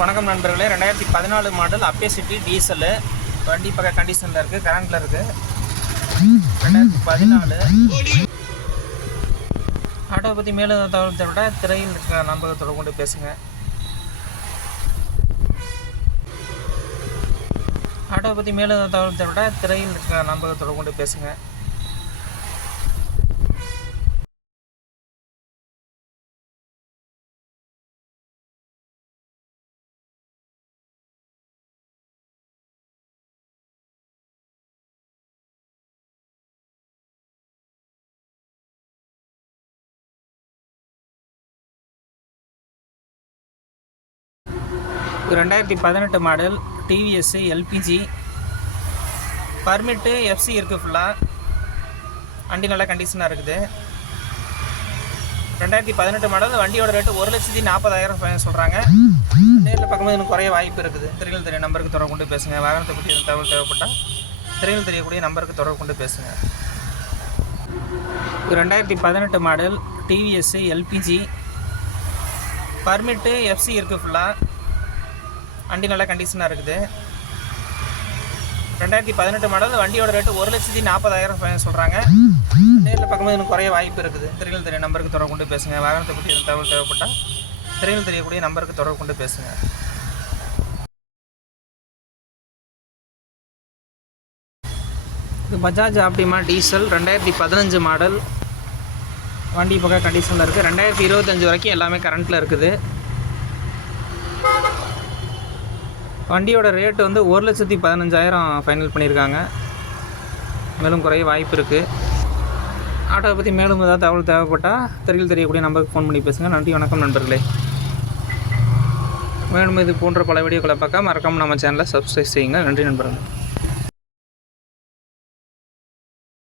வணக்கம் நண்பர்களே. ரெண்டாயிரத்தி பதினாலு மாடல் அப்பேசிட்டி டீசலு வண்டி பக்க கண்டிஷனில் இருக்குது கரண்ட்டில் இருக்குது ரெண்டாயிரத்தி பதினாலு. ஆட்டோவை பற்றி மேலும் தகவல் விட திரையில் இருக்க நம்பகத்தோடு கொண்டு பேசுங்க. ஆட்டோவை பற்றி மேலும் தகவல் விட திரையில் இருக்க நம்பகத்தோடு கொண்டு பேசுங்க. ரெண்டாயிரத்தி பதினெட்டு model TVS LPG permit FC இருக்குது ஃபுல்லாக வண்டி நல்ல கண்டிஷனாக இருக்குது. ரெண்டாயிரத்தி பதினெட்டு மாடல் வண்டியோட ரேட்டு ஒரு லட்சத்தி நாற்பதாயிரம் சொல்கிறாங்க நேரில் பார்க்கும்போது எனக்கு குறைய வாய்ப்பு இருக்குது. திரையில் தெரிய நம்பருக்கு தொடர்பு கொண்டு பேசுங்க. வாகனத்தை பற்றி எதுவும் தகவல் தேவைப்பட்டால் திரையில் தெரியக்கூடிய நம்பருக்கு தொடர்பு கொண்டு பேசுங்க. ரெண்டாயிரத்தி பதினெட்டு model TVS LPG permit FC இருக்குது ஃபுல்லாக வண்டி நல்ல கண்டிஷனாக இருக்குது. ரெண்டாயிரத்தி பதினெட்டு மாடல் வண்டியோட ரேட்டு ஒரு லட்சத்தி நாற்பதாயிரம் சொல்கிறாங்க நேரில் பார்க்கும்போது எனக்கு குறைய வாய்ப்பு இருக்குது. திரையில் தெரிய நம்பருக்கு தொடர்பு கொண்டு பேசுங்க. வாகனத்தை பற்றி தகவல் தேவைப்பட்டால் திரையில் தெரியக்கூடிய நம்பருக்கு தொடர்பு கொண்டு பேசுங்க. இது பஜாஜ் ஆப்டிமா டீசல் ரெண்டாயிரத்தி பதினஞ்சு மாடல் வண்டி பக்கம் கண்டிஷனில் இருக்குது ரெண்டாயிரத்தி இருபத்தஞ்சு வரைக்கும் எல்லாமே கரண்ட்டில் இருக்குது. வண்டியோட ரேட் வந்து ஒரு லட்சத்தி பதினஞ்சாயிரம் ஃபைனல் பண்ணியிருக்காங்க. மேலும் குறைய வாய்ப்பு இருக்குது ஆட்டோவை பற்றி மேலும் ஏதாவது தகவல் தேவைப்பட்டால் தெரியல் தெரியக்கூடிய நம்பருக்கு ஃபோன் பண்ணி பேசுங்கள் நன்றி வணக்கம் நண்பர்களே. மேலும் இது போன்ற பல வீடியோக்களை பார்க்க மறக்காமல் நம்ம சேனலை சப்ஸ்கிரைப் செய்யுங்க. நன்றி நண்பர்கள்.